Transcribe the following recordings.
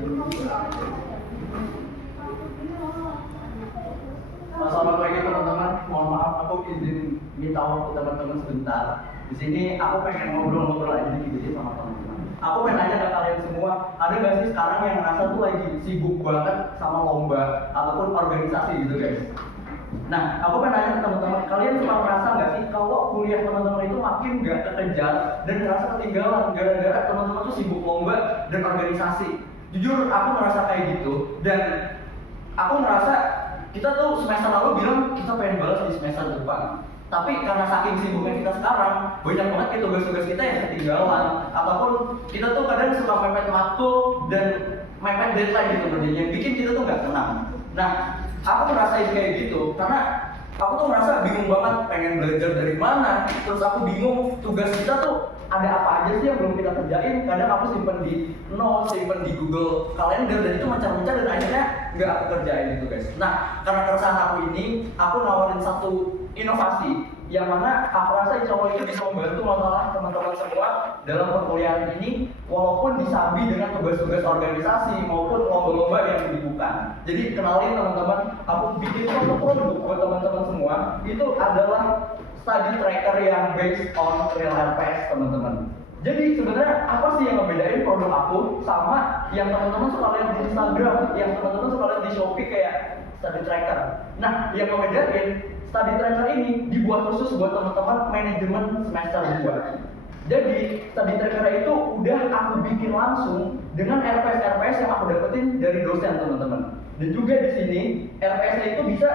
Selamat pagi teman-teman. Mohon maaf aku izin minta waktu teman-teman sebentar. Di sini aku pengen ngobrol-ngobrol aja dikit sama teman-teman. Aku pengen nanya ke kalian semua, ada nggak sih sekarang yang ngerasa tuh lagi sibuk banget sama lomba ataupun organisasi gitu guys? Nah, aku pengen nanya ke teman-teman, kalian suka merasa nggak sih kalau kuliah teman-teman itu makin nggak kekejar dan ngerasa ketinggalan gara-gara teman-teman tuh sibuk lomba dan organisasi? Jujur, aku merasa kayak gitu dan aku merasa kita tuh semester lalu bilang kita pengen balas di semester depan. Tapi karena saking sibuknya kita sekarang, banyak banget tugas-tugas kita yang ketinggalan. Ataupun kita tuh kadang suka mepet waktu dan mepet deadline gitu yang bikin kita tuh nggak tenang. Nah, aku ngerasain kayak gitu karena aku tuh merasa bingung banget pengen belajar dari mana. Terus aku bingung tugas kita tuh ada apa aja sih yang belum kita kerjain. Kadang aku simpen di notes, simpen di Google Calendar dan itu mencar-mencar dan akhirnya nggak aku kerjain itu guys. Nah, karena keresahan aku ini, aku nawarin satu inovasi yang mana aku rasa insya Allah itu bisa membantu masalah teman-teman semua dalam perkuliahan ini, walaupun disambi dengan tugas-tugas organisasi maupun lomba-lomba yang dibuka. Jadi kenalin teman-teman, aku bikin satu produk buat teman-teman semua. Itu adalah study tracker yang based on real RPS teman-teman. Jadi sebenarnya apa sih yang membedain produk aku sama yang teman-teman suka lihat di Instagram, yang teman-teman suka lihat di Shopee kayak study tracker. Nah, yang membedain study tracker ini dibuat khusus buat teman-teman manajemen semester 2. Jadi study tracker itu udah aku bikin langsung dengan RPS yang aku dapetin dari dosen teman-teman. Dan juga di sini RPS-nya itu bisa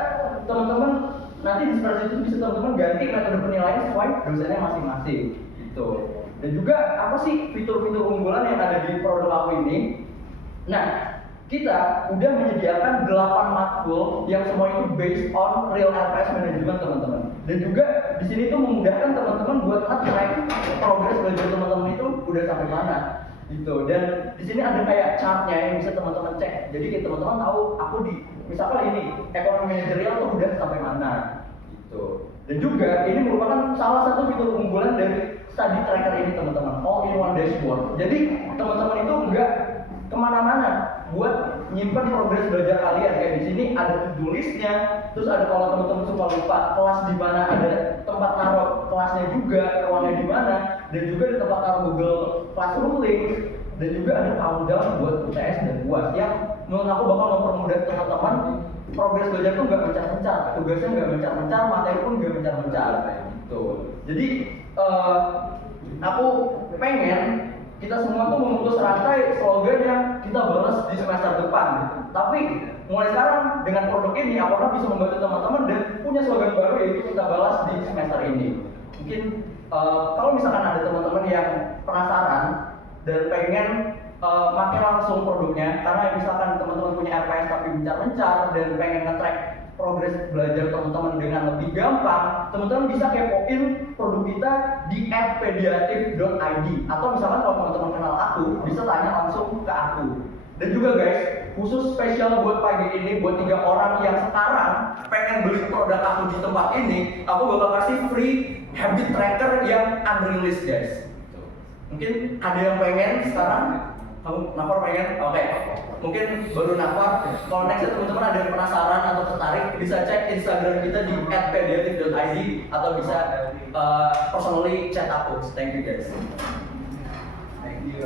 teman-teman nanti di spreadsheet itu bisa teman-teman ganti metode penilaian sesuai dosennya masing-masing gitu. Dan juga apa sih fitur-fitur unggulan yang ada di produk aku ini? Nah, kita udah menyediakan 8 matkul yang semua itu based on real RPS management teman-teman. Dan juga di sini tuh memudahkan teman-teman buat nge-track progres belajar teman-teman itu udah sampai mana gitu. Dan di sini ada kayak chartnya yang bisa teman-teman cek. Jadi kayak teman-teman tahu aku di misalkan ini ekonomi manajerial tuh udah sampai mana gitu. Dan juga ini merupakan salah satu fitur unggulan dari study tracker ini teman-teman, all in one dashboard. Jadi teman-teman itu enggak kemana-mana buat nyimpan progres belajar kalian. Kayak di sini ada to-do listnya, terus ada kalau teman-teman suka lupa kelas di mana ada tempat naruh kelasnya juga, ruangnya di mana, dan juga ada tempat naruh Google Classroom link, dan juga ada countdown buat UTS dan UAS yang menurut aku bakal mempermudah teman-teman progres belajar tuh nggak mencar-mencar, tugasnya nggak mencar-mencar, materi pun nggak mencar-mencar gitu. Jadi aku pengen kita semua tuh memutus rantai slogan yang kita balas di semester depan. Tapi mulai sekarang dengan produk ini, aku harap bisa membantu teman-teman dan punya slogan baru yaitu kita balas di semester ini. Mungkin kalau misalkan ada teman-teman yang penasaran dan pengen pakai langsung produknya, karena misalkan teman-teman punya RPS tapi mencar-mencar dan pengen nge-track progres belajar teman-teman dengan lebih gampang, teman-teman bisa kepoin produk kita di @pediatif.id atau misalkan kalau teman-teman kenal aku bisa tanya langsung ke aku. Dan juga guys, khusus spesial buat pagi ini buat 3 orang yang sekarang pengen beli produk aku di tempat ini, aku bakal kasih free habit tracker yang unreleased guys. Mungkin ada yang pengen sekarang? Kamu Nafar pengen? Oke. Mungkin baru Nafar. Kalau next teman-teman ada yang penasaran atau tertarik, bisa cek Instagram kita di @pediatif.id atau bisa personally chat aku. Thank you guys. Thank you.